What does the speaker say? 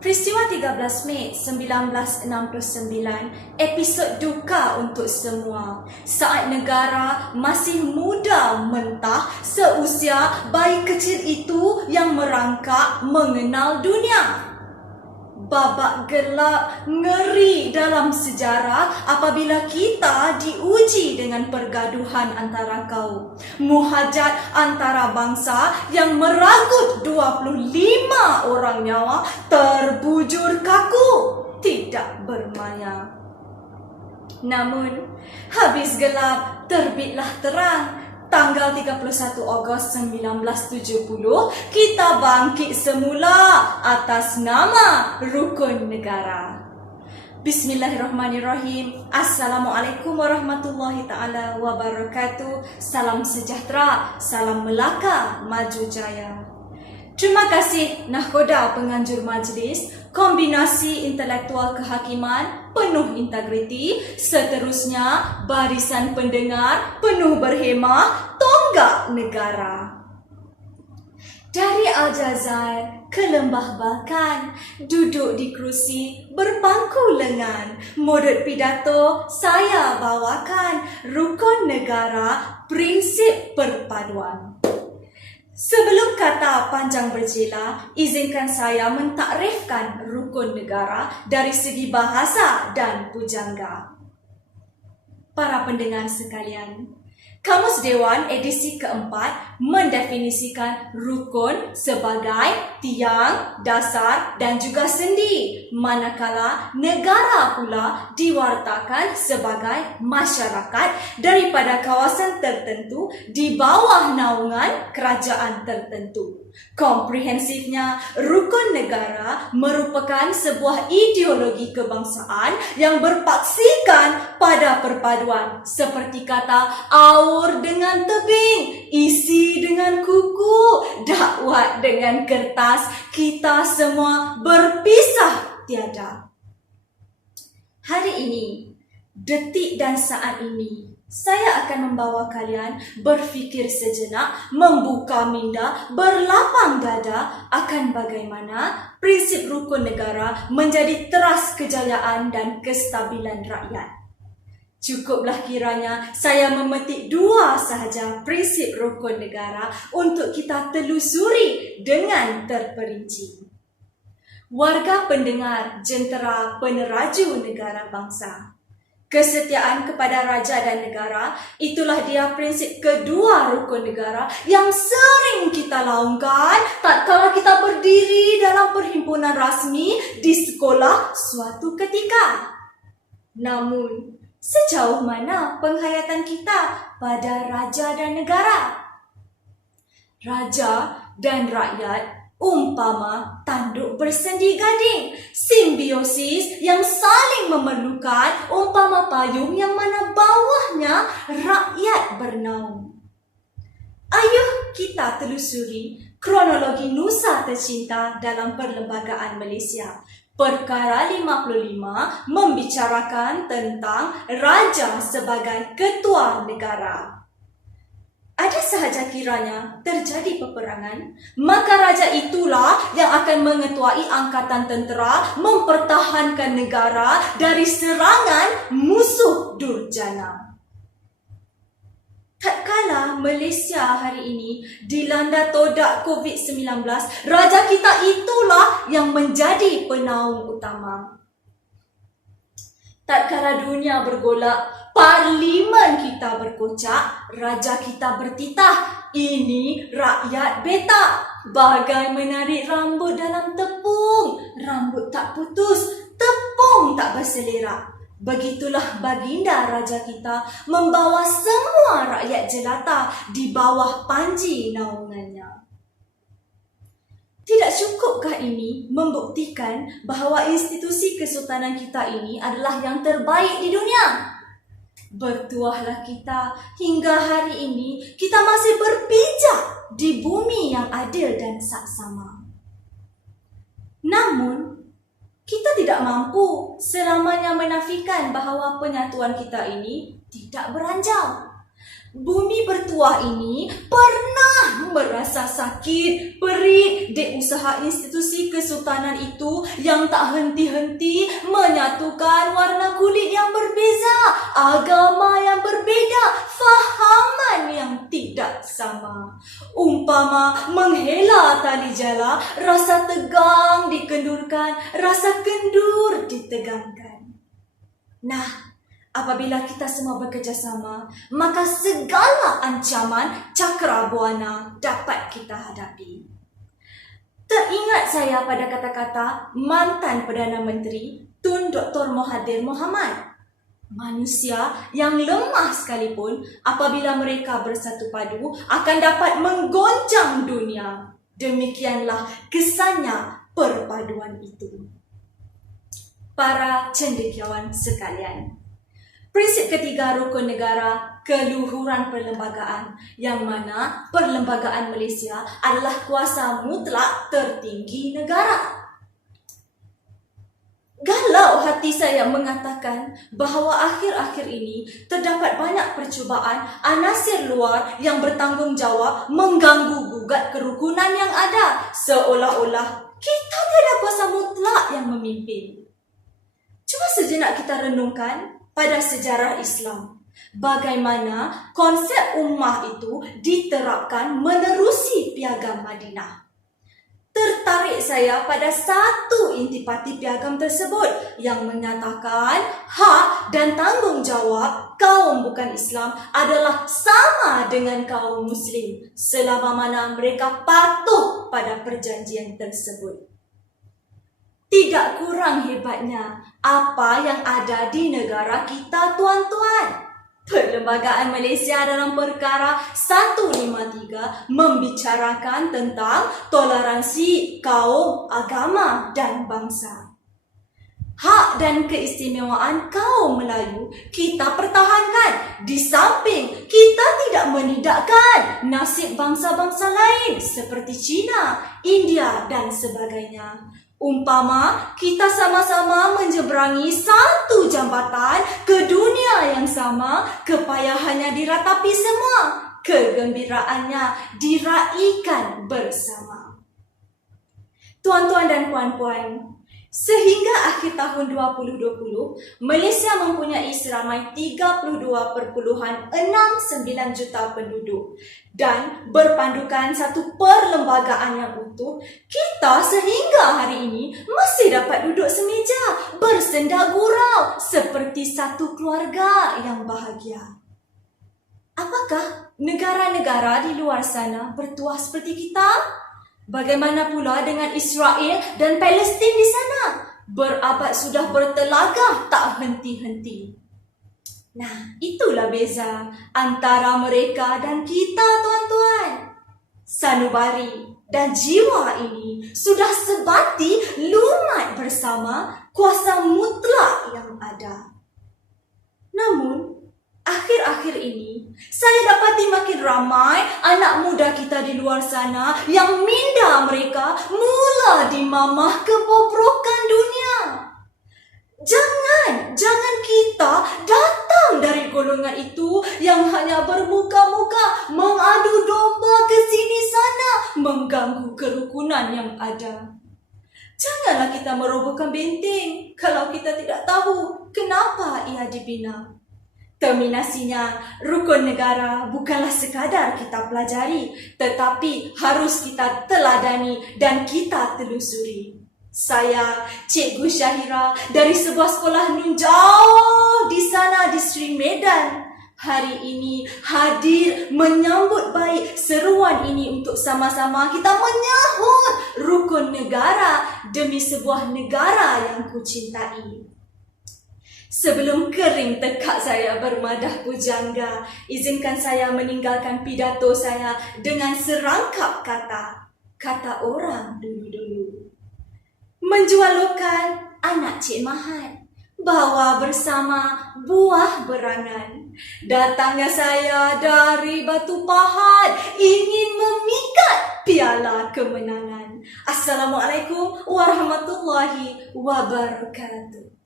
Peristiwa 13 Mei 1969, episod duka untuk semua. Saat negara masih muda mentah seusia bayi kecil itu yang merangkak mengenal dunia. Babak gelap ngeri dalam sejarah apabila kita diuji dengan pergaduhan antara kaum. Muhajat antara bangsa yang meragut 25 orang nyawa terbujur kaku, tidak bermaya. Namun, habis gelap terbitlah terang. Tanggal 31 Ogos 1970, kita bangkit semula atas nama Rukun Negara. Bismillahirrahmanirrahim. Assalamualaikum warahmatullahi ta'ala wabarakatuh. Salam sejahtera, salam Melaka, maju jaya. Terima kasih Nahkoda penganjur majlis, kombinasi intelektual kehakiman, penuh integriti, seterusnya barisan pendengar, penuh berhemah, tonggak negara. Dari Aljazair ke Lembah Balkan, duduk di kerusi berpangku lengan, modut pidato saya bawakan, rukun negara, prinsip perpaduan. Sebelum kata panjang berjela, izinkan saya mentakrifkan rukun negara dari segi bahasa dan pujangga. Para pendengar sekalian, Kamus Dewan edisi keempat mendefinisikan rukun sebagai tiang, dasar dan juga sendi, manakala negara pula diwartakan sebagai masyarakat daripada kawasan tertentu di bawah naungan kerajaan tertentu. Komprehensifnya, rukun negara merupakan sebuah ideologi kebangsaan yang berpaksikan pada perpaduan, seperti kata aur dengan tebing, isi dengan kuku, dakwat dengan kertas, kita semua berpisah tiada. Hari ini, detik dan saat ini, saya akan membawa kalian berfikir sejenak, membuka minda, berlapang dada akan bagaimana prinsip rukun negara menjadi teras kejayaan dan kestabilan rakyat. Cukuplah kiranya saya memetik dua sahaja prinsip rukun negara untuk kita telusuri dengan terperinci. Warga pendengar, jentera, peneraju negara bangsa. Kesetiaan kepada raja dan negara, itulah dia prinsip kedua rukun negara yang sering kita laungkan tatkala kita berdiri dalam perhimpunan rasmi di sekolah suatu ketika. Namun, sejauh mana penghayatan kita pada raja dan negara? Raja dan rakyat umpama tanduk bersendi gading, simbiosis yang saling memerlukan, umpama payung yang mana bawahnya rakyat bernaung. Ayuh kita telusuri kronologi Nusa Tercinta dalam Perlembagaan Malaysia. Perkara 55 membicarakan tentang raja sebagai ketua negara. Ada sahaja kiranya terjadi peperangan, maka raja itulah yang akan mengetuai angkatan tentera mempertahankan negara dari serangan musuh durjana. Tatkala Malaysia hari ini dilanda todak COVID-19, raja kita itulah yang menjadi penaung utama. Tatkala dunia bergolak, parlimen kita berkocak, raja kita bertitah, ini rakyat betak. Bagai menarik rambut dalam tepung, rambut tak putus, tepung tak berselerak. Begitulah baginda raja kita membawa semua rakyat jelata di bawah panji naungannya. Tidak cukupkah ini membuktikan bahawa institusi kesultanan kita ini adalah yang terbaik di dunia? Bertuahlah kita hingga hari ini kita masih berpijak di bumi yang adil dan saksama. Namun, kita tidak mampu selamanya menafikan bahawa penyatuan kita ini tidak beranjau. Bumi bertuah ini pernah merasa sakit, perih di usaha institusi kesultanan itu yang tak henti-henti menyatukan warna kulit yang berbeza, agama yang berbeza, fahaman yang tidak sama. Umpama menghela tali jala, rasa tegang dikendurkan, rasa kendur ditegangkan. Nah, apabila kita semua bekerjasama, maka segala ancaman cakrabuana dapat kita hadapi. Teringat saya pada kata-kata mantan Perdana Menteri Tun Dr. Mahathir Mohamad. Manusia yang lemah sekalipun apabila mereka bersatu padu akan dapat menggoncang dunia. Demikianlah kesannya perpaduan itu. Para cendekiawan sekalian, prinsip ketiga rukun negara, keluhuran perlembagaan, yang mana perlembagaan Malaysia adalah kuasa mutlak tertinggi negara. Galau hati saya mengatakan bahawa akhir-akhir ini terdapat banyak percubaan anasir luar yang bertanggungjawab mengganggu gugat kerukunan yang ada, seolah-olah kita tiada kuasa mutlak yang memimpin. Cuba sejenak kita renungkan pada sejarah Islam, bagaimana konsep ummah itu diterapkan menerusi Piagam Madinah. Tertarik saya pada satu intipati piagam tersebut yang menyatakan hak dan tanggungjawab kaum bukan Islam adalah sama dengan kaum Muslim selama mana mereka patuh pada perjanjian tersebut. Tidak kurang hebatnya apa yang ada di negara kita, tuan-tuan. Perlembagaan Malaysia dalam perkara 153 membicarakan tentang toleransi kaum, agama dan bangsa. Hak dan keistimewaan kaum Melayu kita pertahankan. Di samping kita tidak menidakkan nasib bangsa-bangsa lain seperti China, India dan sebagainya. Umpama kita sama-sama menjebrangi satu jambatan ke dunia yang sama, kepayahannya diratapi semua, kegembiraannya diraikan bersama. Tuan-tuan dan puan-puan, sehingga akhir tahun 2020, Malaysia mempunyai seramai 32.69 juta penduduk. Dan berpandukan satu perlembagaan yang utuh, kita sehingga hari ini masih dapat duduk semeja, bersenda gurau seperti satu keluarga yang bahagia. Apakah negara-negara di luar sana bertuah seperti kita? Bagaimana pula dengan Israel dan Palestin di sana? Berabad sudah bertelagah tak henti-henti. Nah, itulah beza antara mereka dan kita, tuan-tuan. Sanubari dan jiwa ini sudah sebati lumat bersama kuasa mutlak yang ada. Namun, akhir-akhir ini, saya dapati makin ramai anak muda kita di luar sana yang minda mereka mula dimamah kebobrokan dunia. Jangan kita datang dari golongan itu yang hanya bermuka-muka mengadu domba ke sini sana, mengganggu kerukunan yang ada. Janganlah kita merobohkan benteng kalau kita tidak tahu kenapa ia dibina. Terminasinya, rukun negara bukanlah sekadar kita pelajari, tetapi harus kita teladani dan kita telusuri. Saya, Cikgu Syahira dari sebuah sekolah nun jauh di sana di Sri Medan, hari ini hadir menyambut baik seruan ini untuk sama-sama kita menyahut rukun negara demi sebuah negara yang kucintai. Sebelum kering tekak saya bermadah pujangga, izinkan saya meninggalkan pidato saya dengan serangkap kata orang dulu-dulu. Menjualukan anak Cik Mahat, bawa bersama buah berangan. Datangnya saya dari Batu Pahat, ingin memikat piala kemenangan. Assalamualaikum warahmatullahi wabarakatuh.